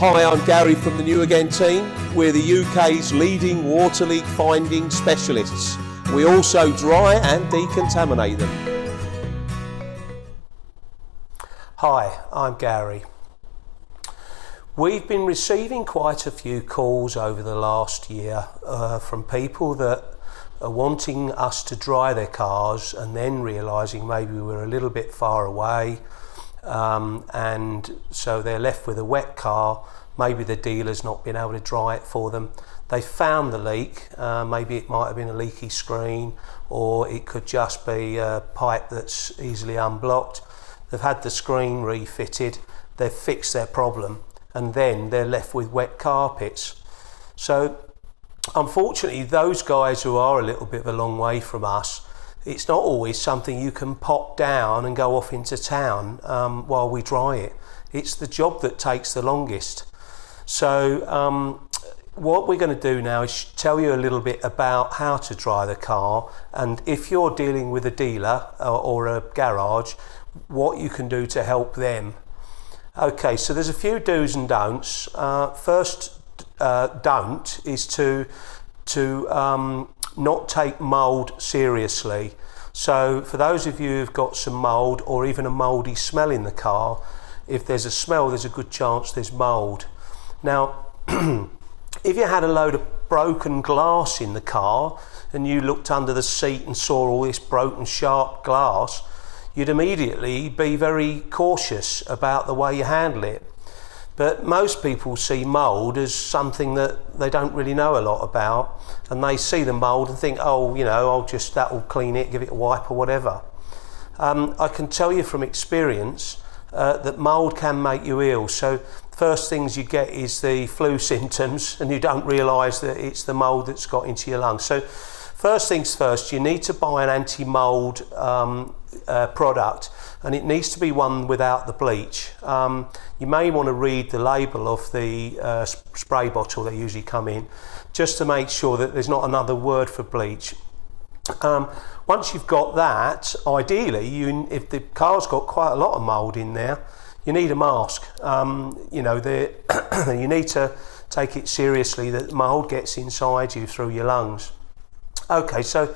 Hi, I'm Gary from the New Again team. We're the UK's leading water leak finding specialists. We also dry and decontaminate them. Hi, I'm Gary. We've been receiving quite a few calls over the last year from people that are wanting us to dry their cars and then realising maybe we're a little bit far away, and so they're left with a wet car. Maybe the dealer's not been able to dry it for them. They found the leak. Maybe it might have been a leaky screen, or it could just be a pipe that's easily unblocked. They've had the screen refitted, they've fixed their problem, and then they're left with wet carpets. So unfortunately, those guys who are a little bit of a long way from us, it's not always something you can pop down and go off into town while we dry it. It's the job that takes the longest. So what we're going to do now is tell you a little bit about how to dry the car, and if you're dealing with a dealer or a garage, what you can do to help them. Okay, so there's a few do's and don'ts. First don't is to not take mould seriously. So for those of you who've got some mould or even a mouldy smell in the car, if there's a smell, there's a good chance there's mould. Now, if you had a load of broken glass in the car and you looked under the seat and saw all this broken sharp glass, you'd immediately be very cautious about the way you handle it. But most people see mould as something that they don't really know a lot about, and they see the mould and think, oh, you know, that'll clean it, give it a wipe or whatever. I can tell you from experience that mould can make you ill. So first things you get is the flu symptoms, and you don't realise that it's the mould that's got into your lungs. So first things first, you need to buy an anti-mould product, and it needs to be one without the bleach. You may want to read the label of the spray bottle they usually come in, just to make sure that there's not another word for bleach. Once you've got that, ideally, if the car's got quite a lot of mould in there, you need a mask. You need to take it seriously that mould gets inside you through your lungs. Okay, so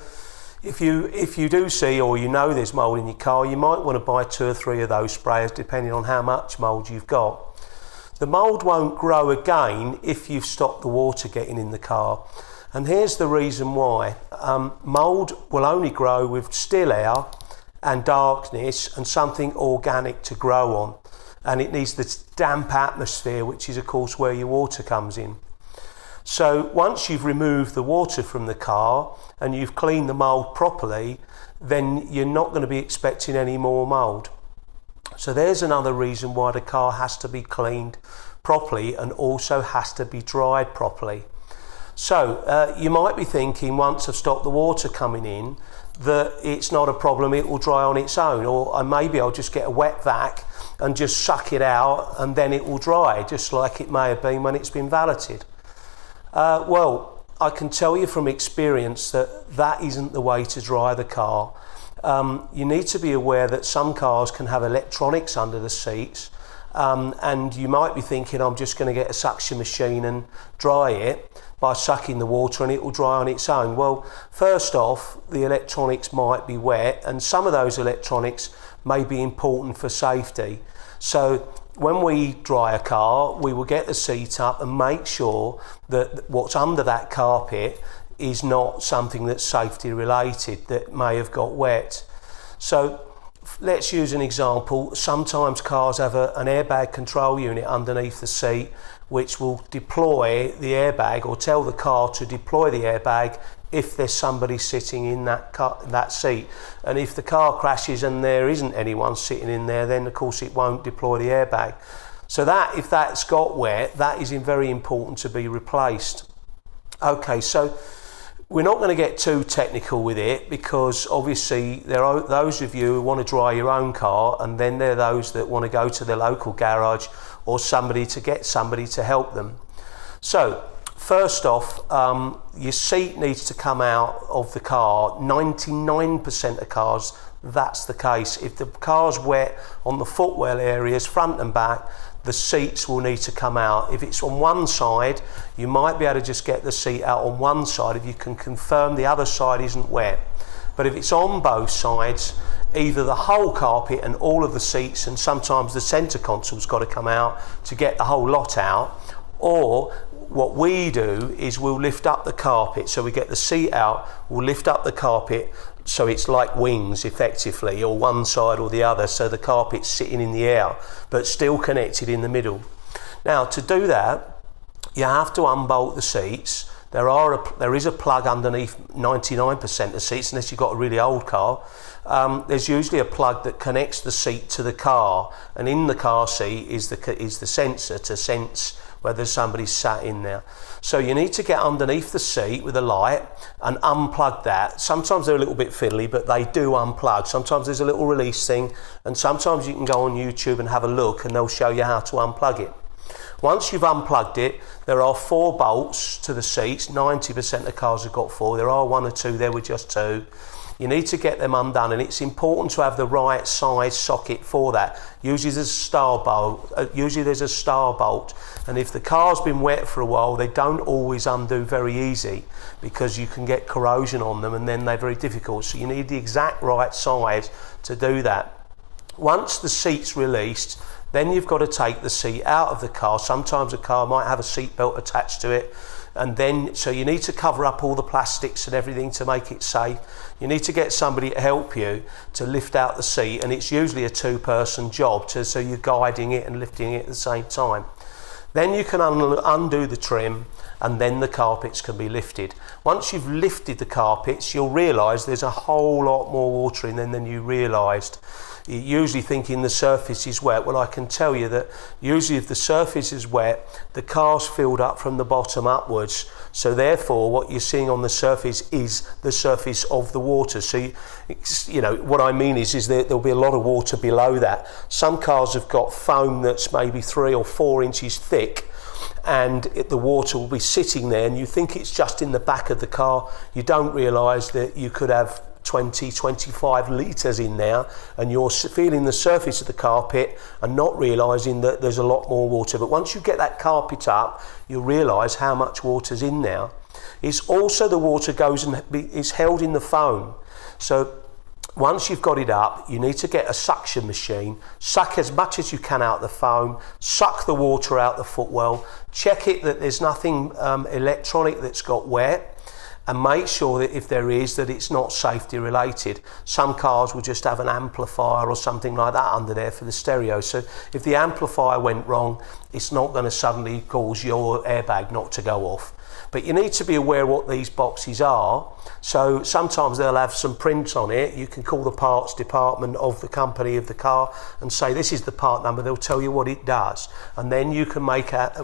if you do see or you know there's mould in your car, you might want to buy 2 or 3 of those sprayers depending on how much mould you've got. The mould won't grow again if you've stopped the water getting in the car. And here's the reason why. Mould will only grow with still air and darkness and something organic to grow on. And it needs the damp atmosphere, which is of course where your water comes in. So once you've removed the water from the car and you've cleaned the mould properly, then you're not going to be expecting any more mould. So there's another reason why the car has to be cleaned properly and also has to be dried properly. So you might be thinking, once I've stopped the water coming in, that it's not a problem, it will dry on its own, or maybe I'll just get a wet vac and just suck it out and then it will dry, just like it may have been when it's been valeted. Well, I can tell you from experience that isn't the way to dry the car. You need to be aware that some cars can have electronics under the seats, and you might be thinking, I'm just going to get a suction machine and dry it by sucking the water and it will dry on its own. Well, first off, the electronics might be wet, and some of those electronics may be important for safety. So when we dry a car, we will get the seat up and make sure that what's under that carpet is not something that's safety related that may have got wet. So let's use an example. Sometimes cars have an airbag control unit underneath the seat, which will deploy the airbag or tell the car to deploy the airbag if there's somebody sitting in that seat. And if the car crashes and there isn't anyone sitting in there, then of course it won't deploy the airbag. So if that's got wet, that is very important to be replaced. Okay, so we're not going to get too technical with it, because obviously there are those of you who want to dry your own car, and then there are those that want to go to their local garage or get somebody to help them. So first off, your seat needs to come out of the car. 99% of cars, that's the case. If the car's wet on the footwell areas, front and back, the seats will need to come out. If it's on one side, you might be able to just get the seat out on one side if you can confirm the other side isn't wet. But if it's on both sides, either the whole carpet and all of the seats, and sometimes the centre console's got to come out to get the whole lot out, or what we do is we'll lift up the carpet, so we get the seat out, we'll lift up the carpet so it's like wings effectively, or one side or the other, so the carpet's sitting in the air but still connected in the middle. Now to do that, you have to unbolt the seats. There is a plug underneath 99% of seats, unless you've got a really old car. There's usually a plug that connects the seat to the car, and in the car seat is the sensor to sense whether somebody's sat in there. So you need to get underneath the seat with a light and unplug that. Sometimes they're a little bit fiddly, but they do unplug. Sometimes there's a little release thing, and sometimes you can go on YouTube and have a look and they'll show you how to unplug it. Once you've unplugged it, there are 4 bolts to the seats. 90% of cars have got 4. There are 1 or 2 there with just 2. You need to get them undone, and it's important to have the right size socket for that. Usually there's a star bolt, and if the car's been wet for a while, they don't always undo very easy because you can get corrosion on them, and then they're very difficult. So you need the exact right size to do that. Once the seat's released, then you've got to take the seat out of the car. Sometimes a car might have a seat belt attached to it, and then so you need to cover up all the plastics and everything to make it safe. You need to get somebody to help you to lift out the seat, and it's usually a 2-person job, so you're guiding it and lifting it at the same time. Then you can undo the trim, and then the carpets can be lifted. Once you've lifted the carpets, you'll realise there's a whole lot more water in them than you realised. You're usually thinking the surface is wet. Well, I can tell you that usually if the surface is wet, the car's filled up from the bottom upwards. So therefore, what you're seeing on the surface is the surface of the water. So, you know, what I mean is that there'll be a lot of water below that. Some cars have got foam that's maybe 3 or 4 inches thick, and the water will be sitting there, and you think it's just in the back of the car. You don't realise that you could have 20-25 litres in there, and you're feeling the surface of the carpet and not realising that there's a lot more water. But once you get that carpet up, you'll realise how much water's in there. It's also the water goes and is held in the foam. So once you've got it up, you need to get a suction machine, suck as much as you can out the foam, suck the water out the footwell, check it that there's nothing electronic that's got wet, and make sure that if there is, that it's not safety related. Some cars will just have an amplifier or something like that under there for the stereo. So if the amplifier went wrong, it's not going to suddenly cause your airbag not to go off. But you need to be aware what these boxes are. So sometimes they'll have some prints on it. You can call the parts department of the company of the car and say this is the part number. They'll tell you what it does, and then you can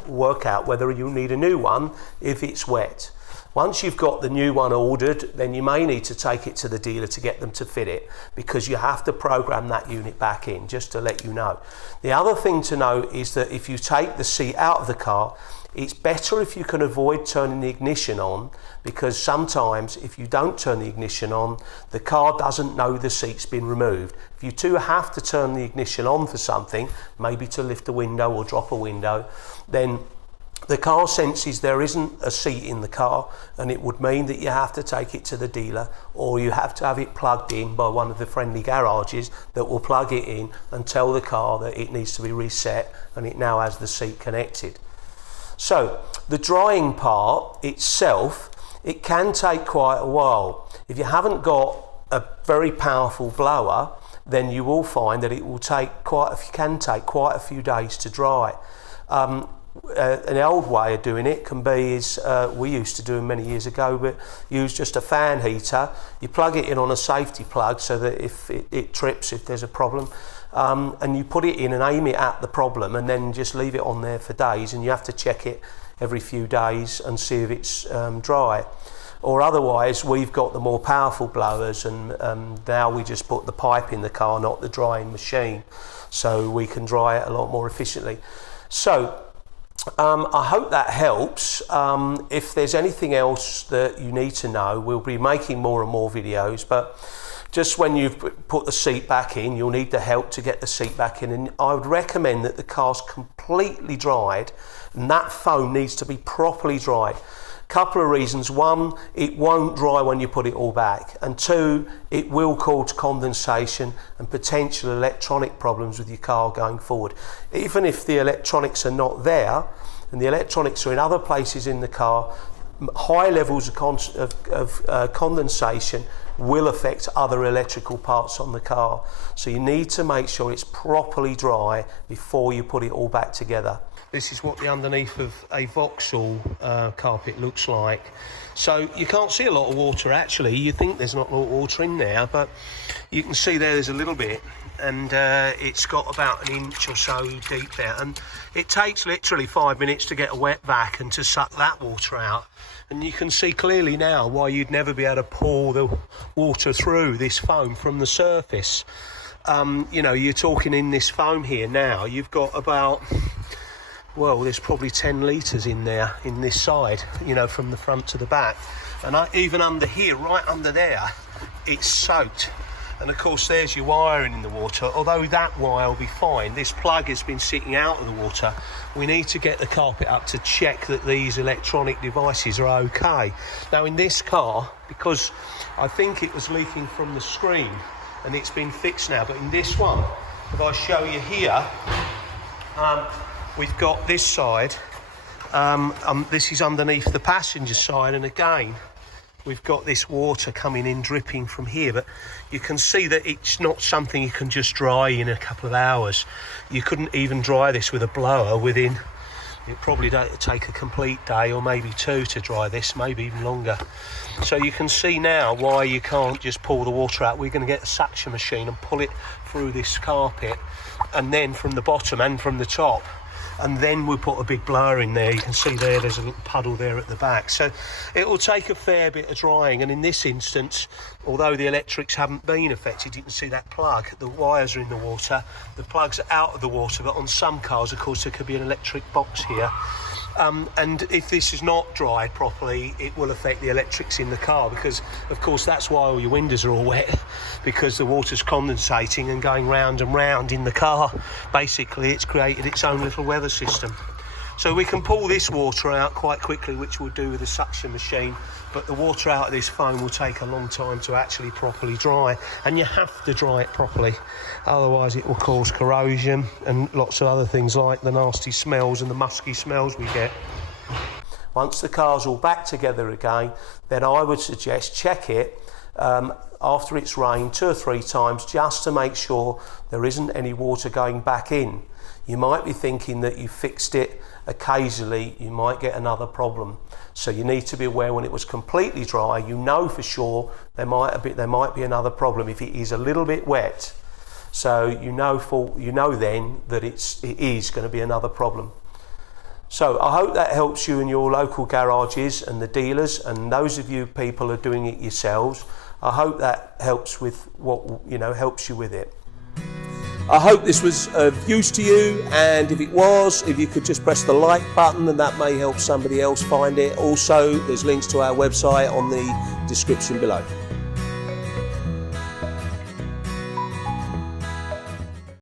work out whether you need a new one if it's wet. Once you've got the new one ordered, then you may need to take it to the dealer to get them to fit it, because you have to program that unit back in, just to let you know. The other thing to know is that if you take the seat out of the car, it's better if you can avoid turning the ignition on, because sometimes if you don't turn the ignition on, the car doesn't know the seat's been removed. If you do have to turn the ignition on for something, maybe to lift a window or drop a window, then the car senses there isn't a seat in the car, and it would mean that you have to take it to the dealer, or you have to have it plugged in by one of the friendly garages that will plug it in and tell the car that it needs to be reset and it now has the seat connected. So the drying part itself, it can take quite a while. If you haven't got a very powerful blower, then you will find that it will take quite a few days to dry. An old way of doing it can be we used to do many years ago, but use just a fan heater. You plug it in on a safety plug so that if it trips, if there's a problem, and you put it in and aim it at the problem, and then just leave it on there for days, and you have to check it every few days and see if it's dry. Or otherwise, we've got the more powerful blowers, and now we just put the pipe in the car, not the drying machine, so we can dry it a lot more efficiently. So I hope that helps. If there's anything else that you need to know, we'll be making more and more videos, but just when you've put the seat back in, you'll need the help to get the seat back in, and I would recommend that the car's completely dried, and that foam needs to be properly dried. Couple of reasons: one, it won't dry when you put it all back, and two, it will cause condensation and potential electronic problems with your car going forward. Even if the electronics are not there and the electronics are in other places in the car, high levels of condensation will affect other electrical parts on the car. So you need to make sure it's properly dry before you put it all back together. This is what the underneath of a Vauxhall carpet looks like. So you can't see a lot of water actually. You think there's not a lot of water in there, but you can see there's a little bit, and it's got about an inch or so deep there, and it takes literally 5 minutes to get a wet vac and to suck that water out. And you can see clearly now why you'd never be able to pour the water through this foam from the surface. You know, you're talking in this foam here now, you've got about, well, there's probably 10 litres in there in this side, you know, from the front to the back. And even under here, right under there, it's soaked. And of course there's your wiring in the water. Although that wire will be fine, this plug has been sitting out of the water. We need to get the carpet up to check that these electronic devices are okay. Now in this car, because I think it was leaking from the screen and it's been fixed now, but in this one, if I show you here, we've got this side, this is underneath the passenger side, and again we've got this water coming in dripping from here, but you can see that it's not something you can just dry in a couple of hours. You couldn't even dry this with a blower within, it probably take a complete day or maybe two to dry this, maybe even longer. So you can see now why you can't just pull the water out. We're going to get a suction machine and pull it through this carpet, and then from the bottom and from the top, and then we'll put a big blower in there. You can see there's a little puddle there at the back. So it will take a fair bit of drying, and in this instance, although the electrics haven't been affected, you can see that plug, the wires are in the water, the plug's out of the water, but on some cars, of course, there could be an electric box here. And if this is not dried properly, it will affect the electrics in the car, because of course that's why all your windows are all wet, because the water's condensating and going round and round in the car. Basically it's created its own little weather system. So we can pull this water out quite quickly, which we'll do with a suction machine, but the water out of this foam will take a long time to actually properly dry, and you have to dry it properly, otherwise it will cause corrosion and lots of other things like the nasty smells and the musky smells we get. Once the car's all back together again, then I would suggest check it after it's rained 2 or 3 times, just to make sure there isn't any water going back in. You might be thinking that you fixed it. Occasionally you might get another problem, so you need to be aware when it was completely dry, you know for sure there might be another problem if it is a little bit wet. So you know then that it is going to be another problem. So I hope that helps you in your local garages and the dealers, and those of you people who are doing it yourselves. I hope that helps with helps you with it. I hope this was of use to you, and if it was, if you could just press the like button, and that may help somebody else find it. Also, there's links to our website on the description below.